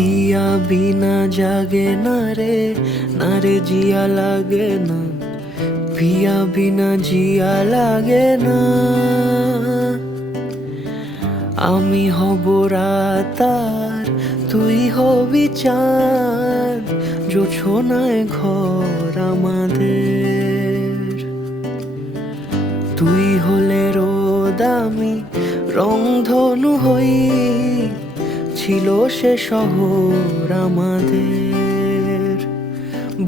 पिया बिना जागे ना रे जिया लागे ना, पिया बिना जिया लागे ना। आमी हब रात আর তুই হবি চাঁদ, জোছনায় ঘর আমাদের। তুই হলে রোদ আমি রংধনু হই, ছিল সে শহর আমাদের।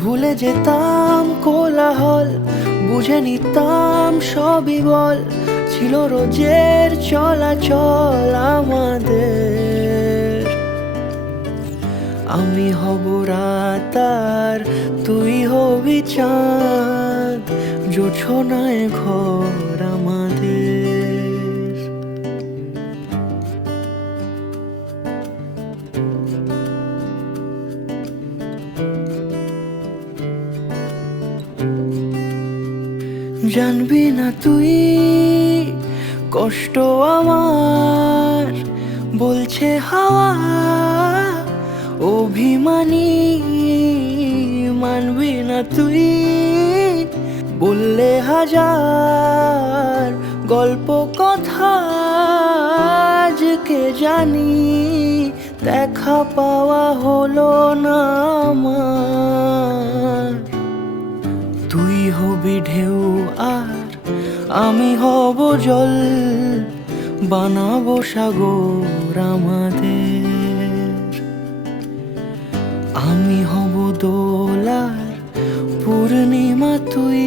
ভুলে যেতাম কোলাহল, বুঝে নিতাম সবই বল, ছিল রোজের চলাচল আমাদের। আমি হব রাত আর তুই হবি চাঁদ, জোছনায় ঘর আমাদের। জানবি না তুই কষ্ট আমার, বলছে হাওয়া অভিমানী। মানবি না তুই বললে হাজার গল্প কথা, আজকে জানি দেখা পাওয়া হলো না আমার। তুই হবি ঢেউ আর আমি হব জল, বানাবো সাগর আমাদের। আমি হব দোলার পূর্ণিমা তুই,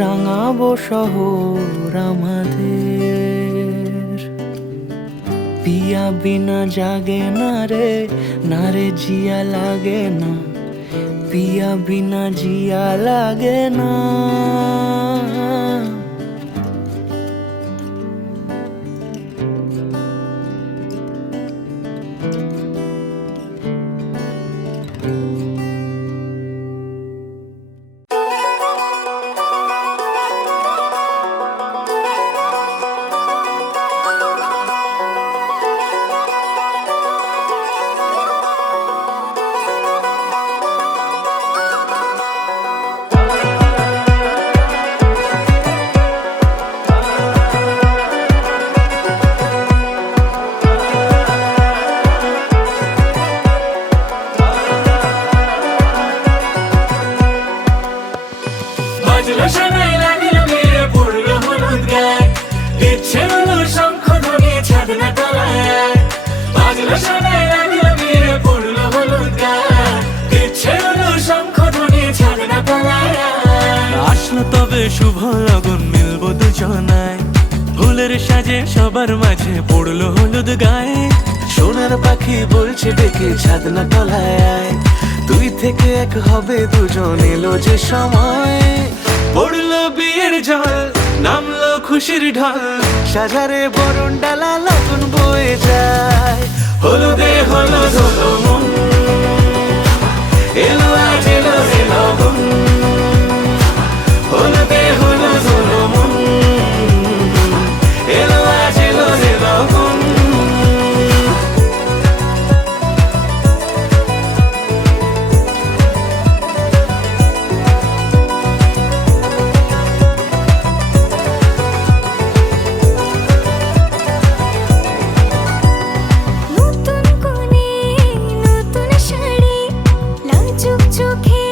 রাঙাবো শহর আমাদের। পিয়া বিনা জাগে না রে জিয়া লাগে না, पिया बिना जिया लागे ना। আসলো তবে শুভ লগন, মিলবো দুজনায় ফুলের সাজে সবার মাঝে পড়লো হলুদ গায়ে। সোনার পাখি বলছে ডেকে ছাদ না তলায়, দুই থেকে এক হবে দুজন, এলো যে সময়। পড়লো বিয়ের জল, নামলো খুশির ঢল, সাজারে বরণ ডালা লগন বয়ে যায়। হলুদে হলুদ হলো মন, এলো আজ এলো রে লগন। হলুদে হলুদ হলো মন, এলো আজ এলো রে লগন। নতুন কোণে নতুন শাড়ি, লাজুক চোখে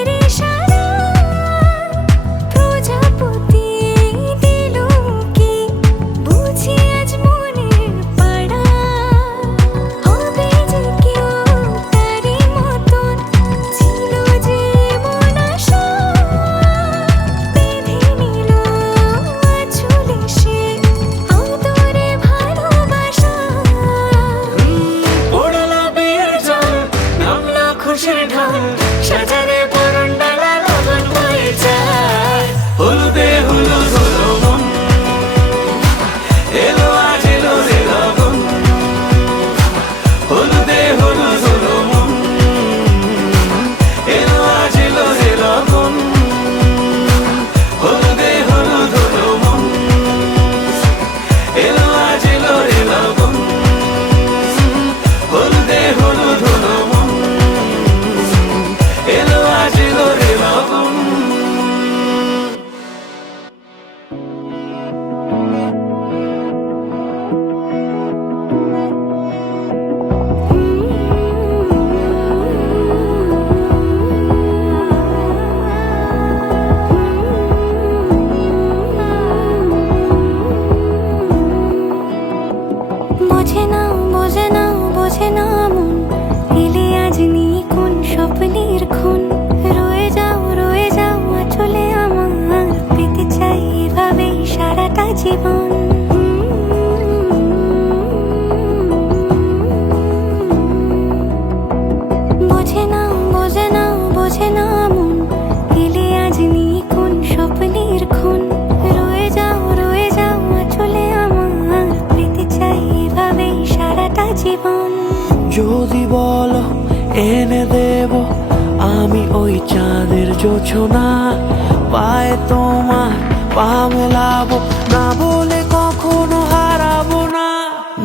চাঁদের জোছনা পায়ে তোমার পা মেলাবো না বলে কখনো হারাবো না।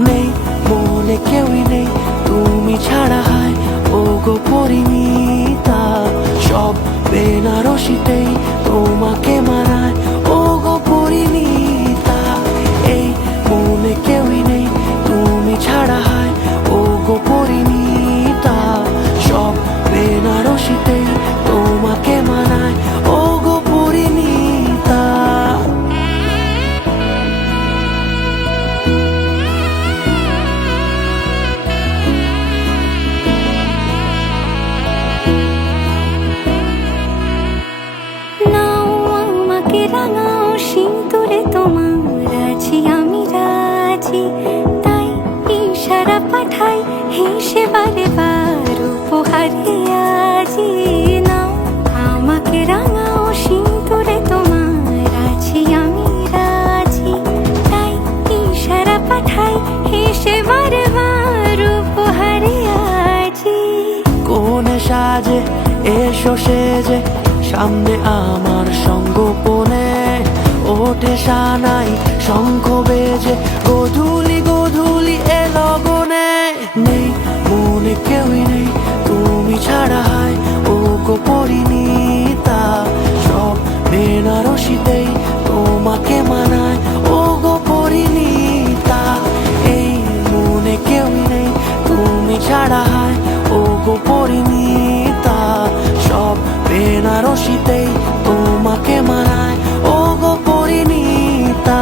নেই মনে কেউই নেই তুমি ছাড়া, হায় ও গো পরিণীতা। সব বেনারসিতেই তোমাকে মানায় ও গো পরিণীতা। এই মনে কেউই নেই তুমি ছাড়া, হায় ও গো পরিণীতা। সব বেনারসিতেই তোমাকে মানায় ও গো পরিণীতা। নাও আমাকে রাঙাও সিঁদুরে তোমার আছি আমি রাজি, তাই ইশারা পাঠাই হেসে বারে বার উপহারে আজি। নাও আমাকে রাঙাও সিঁদুরে তোমার আছি আমি রাজি, তাই ইশারা পাঠাই হেসে বারে বার উপহারে আজি। কোনে সাজে এসো সেজে সামনে আমার সঙ্গোপনে, ওঠে সানাই শঙ্খ বেজে গধূলি গধূলি এ লগনে। নেই মনে কেউই নেই তুমি ছাড়া, হায় ও গো পরিণীতা। সব বেনারসিতেই তোমাকে মানায় ও গো পরিণীতা। এই মনে কেউই নেই তুমি ছাড়া, হায় ও গো পরিণীতা। সব বেনারসিতেই তোমাকে মানায় ও গো পরিণীতা।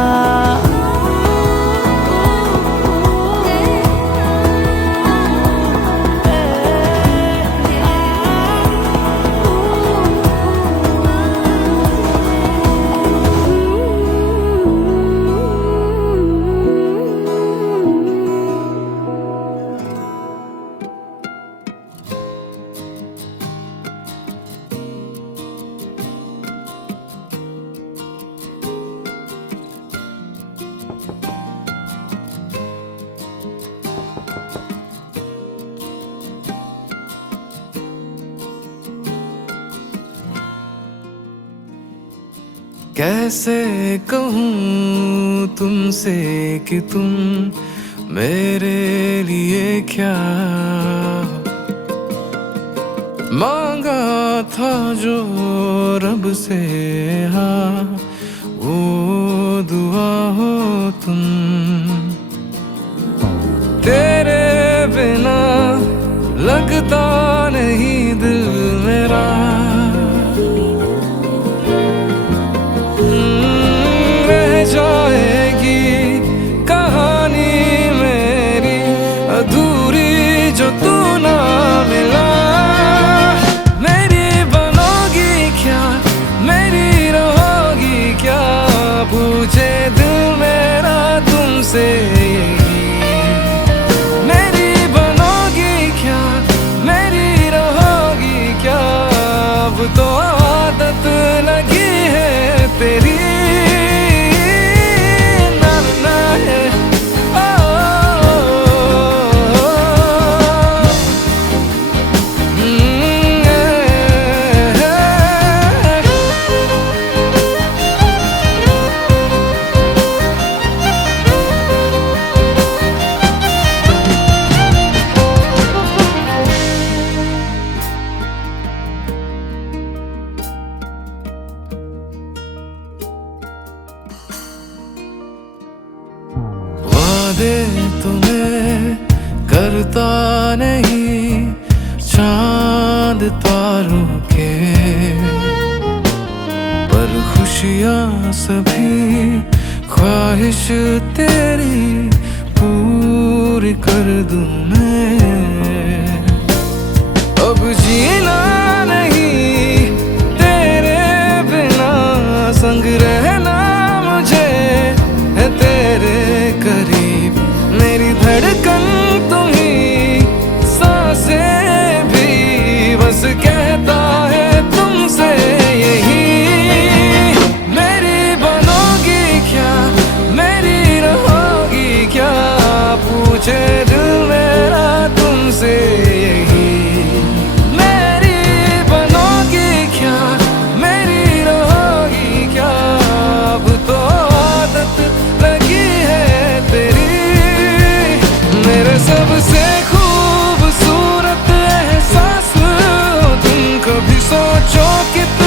कैसे कहूँ तुमसे कि तुम मेरे लिए क्या हो। मांगा था जो रब से, हाँ वो दुआ हो तुम। तेरे बिना लगता नहीं दिल मेरा, रह जाएगी कहानी मेरी अधूरी जो तू ना मिला। मेरी बनोगी क्या, मेरी रहोगी क्या, पूछे दिल मेरा तुमसे यही। मेरी बनोगी क्या, मेरी रहोगी क्या, अब तो आदत लगी है तेरी। वादे तो मैं करता नहीं चांद तारों के, पर खुशियाँ सभी ख्वाहिश तेरी पूरी कर दूं मैं। अब जीना नहीं तेरे बिना, संग रहना मुझे है तेरे करीब। मेरी धड़कन तुम ही, सांसें भी बस कहता है तुमसे यही। मेरी बनोगी क्या, मेरी रहोगी क्या, पूछे दिल मेरा तुमसे यही। मेरी ওকে